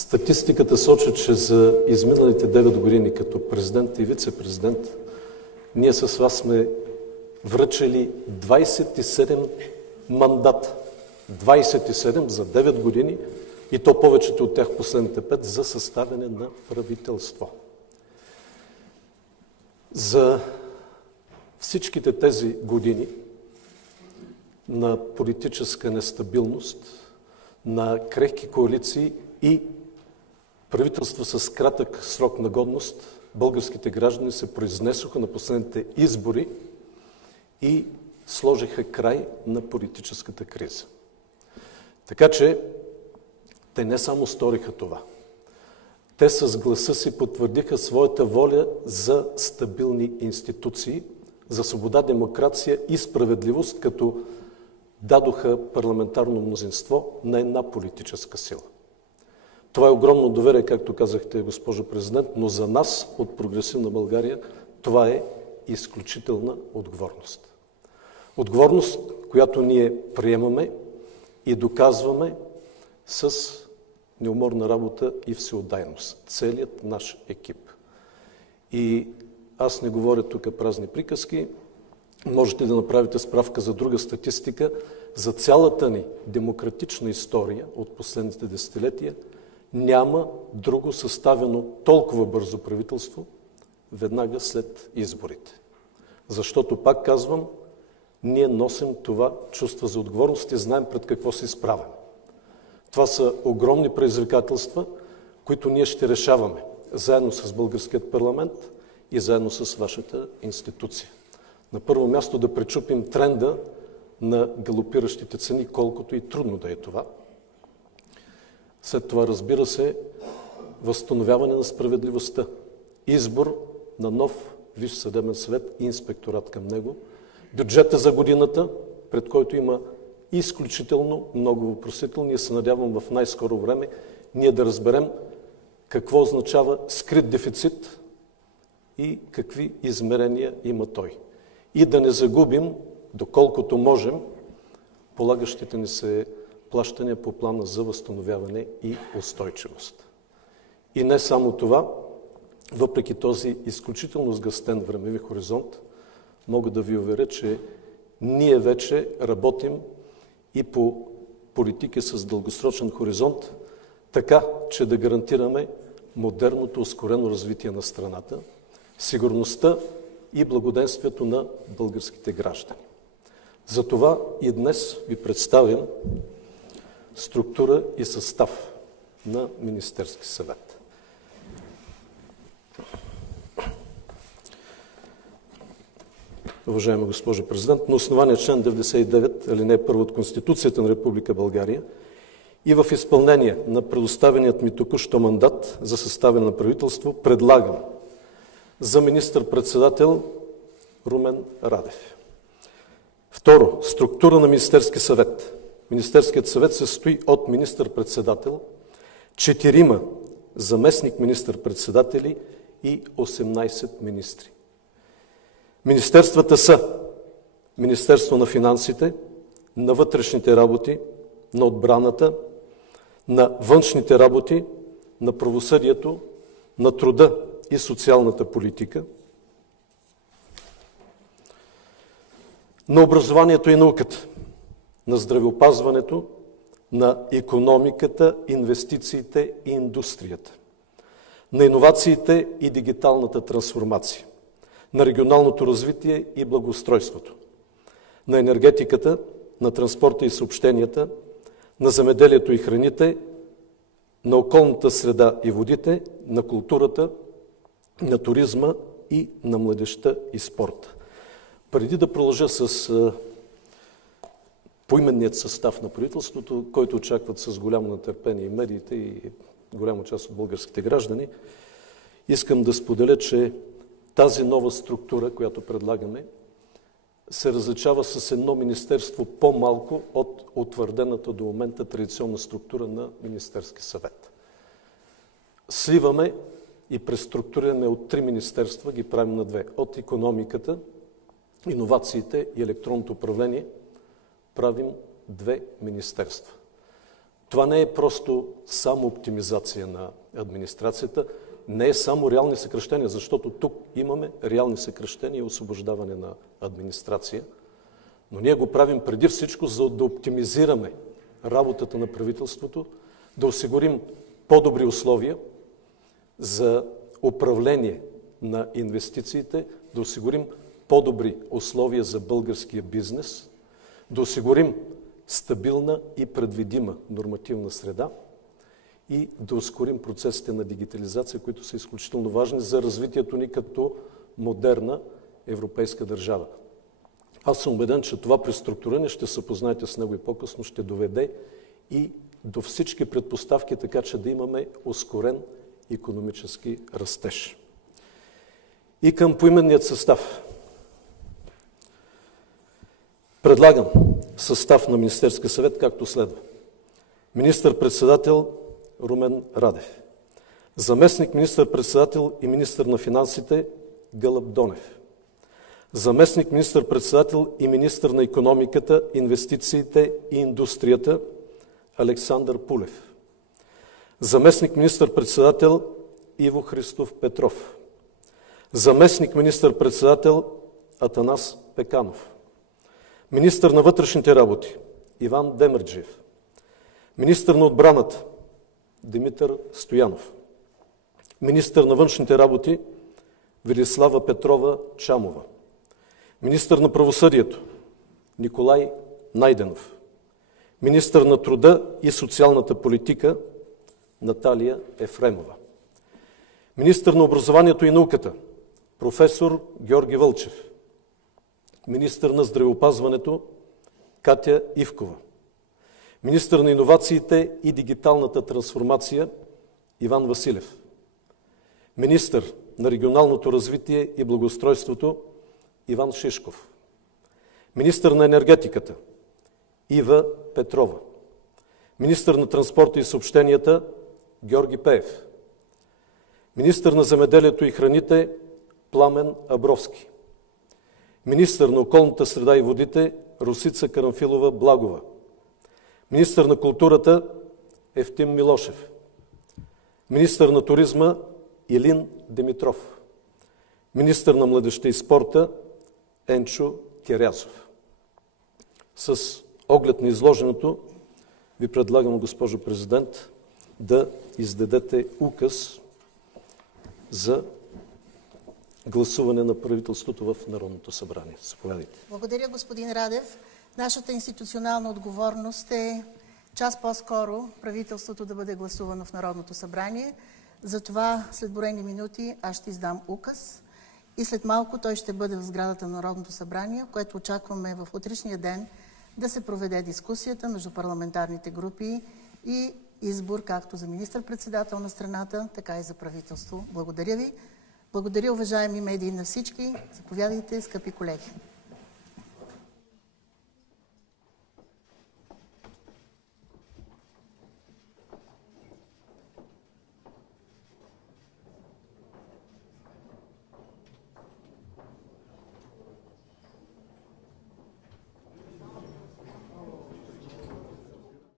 Статистиката сочи, че за изминалите 9 години като президент и вице-президент ние с вас сме връчили 27 мандата. 27 за 9 години и то повечето от тях последните 5 за съставяне на правителство. За всичките тези години на политическа нестабилност, на крехки коалиции и правителство с кратък срок на годност, българските граждани се произнесоха на последните избори и сложиха край на политическата криза. Така че те не само сториха това, те с гласа си потвърдиха своята воля за стабилни институции, за свобода, демокрация и справедливост, като дадоха парламентарно мнозинство на една политическа сила. Това е огромно доверие, както казахте, госпожо президент, но за нас от Прогресивна България това е изключителна отговорност. Отговорност, която ние приемаме и доказваме с неуморна работа и всеотдайност. Целият наш екип. И аз не говоря тук празни приказки. Можете да направите справка за друга статистика. За цялата ни демократична история от последните десетилетия няма друго съставено толкова бързо правителство веднага след изборите. Защото, пак казвам, ние носим това чувство за отговорност и знаем пред какво се изправяме. Това са огромни предизвикателства, които ние ще решаваме заедно с българският парламент и заедно с вашата институция. На първо място да пречупим тренда на галопиращите цени, колкото и трудно да е това. След това, разбира се, възстановяване на справедливостта, избор на нов Висш съдебен съвет и инспекторат към него, бюджета за годината, пред който има изключително много въпросителни и се надявам в най-скоро време ние да разберем какво означава скрит дефицит и какви измерения има той. И да не загубим, доколкото можем, полагащите ни се плащания по плана за възстановяване и устойчивост. И не само това, въпреки този изключително сгъстен времеви хоризонт, мога да ви уверя, че ние вече работим и по политики с дългосрочен хоризонт, така, че да гарантираме модерното, ускорено развитие на страната, сигурността и благоденствието на българските граждани. Затова и днес ви представям структура и състав на Министерски съвет. Уважаема госпожо президент, на основание член 99, алинея 1 от Конституцията на Република България и в изпълнение на предоставеният ми току-що мандат за съставяне на правителство, предлагам за министър-председател Румен Радев. Второ, структура на Министерски съвет. Министерският съвет се състои от министър-председател, 4 заместник министър-председатели и 18 министри. Министерствата са Министерство на финансите, на вътрешните работи, на отбраната, на външните работи, на правосъдието, на труда и социалната политика, на образованието и науката, на здравеопазването, на икономиката, инвестициите и индустрията, на иновациите и дигиталната трансформация, на регионалното развитие и благоустройството, на енергетиката, на транспорта и съобщенията, на земеделието и храните, на околната среда и водите, на културата, на туризма и на младежта и спорта. Преди да продължа с поименният състав на правителството, който очакват с голямо нетърпение и медиите, и голяма част от българските граждани, искам да споделя, че тази нова структура, която предлагаме, се различава с едно министерство по-малко от утвърдената до момента традиционна структура на Министерски съвет. Сливаме и преструктурираме от 3 министерства, ги правим на 2. От икономиката, иновациите и електронното управление правим 2 министерства. Това не е просто само оптимизация на администрацията, не е само реални съкращения, защото тук имаме реални съкращения и освобождаване на администрация, но ние го правим преди всичко, за да оптимизираме работата на правителството, да осигурим по-добри условия за управление на инвестициите, да осигурим по-добри условия за българския бизнес, да осигурим стабилна и предвидима нормативна среда и да ускорим процесите на дигитализация, които са изключително важни за развитието ни като модерна европейска държава. Аз съм убеден, че това преструктуриране, ще се познаете с него и по-късно, ще доведе и до всички предпоставки, така че да имаме ускорен икономически растеж. И към поименният състав. Предлагам състав на Министерския съвет както следва. Министър-председател Румен Радев. Заместник министър-председател и министър на финансите Гълъб Донев. Заместник министър-председател и министър на икономиката, инвестициите и индустрията Александър Пулев. Заместник министър-председател Иво Христов Петров. Заместник министър-председател Атанас Пеканов. Министър на вътрешните работи Иван Демерджиев. Министър на отбраната Димитър Стоянов. Министър на външните работи Велислава Петрова Чамова. Министър на правосъдието Николай Найденов. Министър на труда и социалната политика Наталия Ефремова. Министър на образованието и науката професор Георги Вълчев. Министър на здравеопазването Катя Ивкова. Министър на иновациите и дигиталната трансформация Иван Василев. Министър на регионалното развитие и благоустройството Иван Шишков. Министър на енергетиката Ива Петрова. Министър на транспорта и съобщенията Георги Пеев. Министър на земеделието и храните Пламен Абровски. Министър на околната среда и водите Росица Карамфилова Благова. Министър на културата Евтим Милошев. Министър на туризма Илин Димитров. Министър на младежта и спорта Енчо Керязов. С оглед на изложеното ви предлагам, госпожо президент, да издадете указ за гласуване на правителството в Народното събрание. Заповядайте. Благодаря, господин Радев. Нашата институционална отговорност е час по-скоро правителството да бъде гласувано в Народното събрание. Затова след броени минути аз ще издам указ и след малко той ще бъде в сградата на Народното събрание, което очакваме в утрешния ден да се проведе дискусията между парламентарните групи и избор както за министър-председател на страната, така и за правителство. Благодаря ви. Благодаря, уважаеми медии, на всички. Заповядайте, скъпи колеги.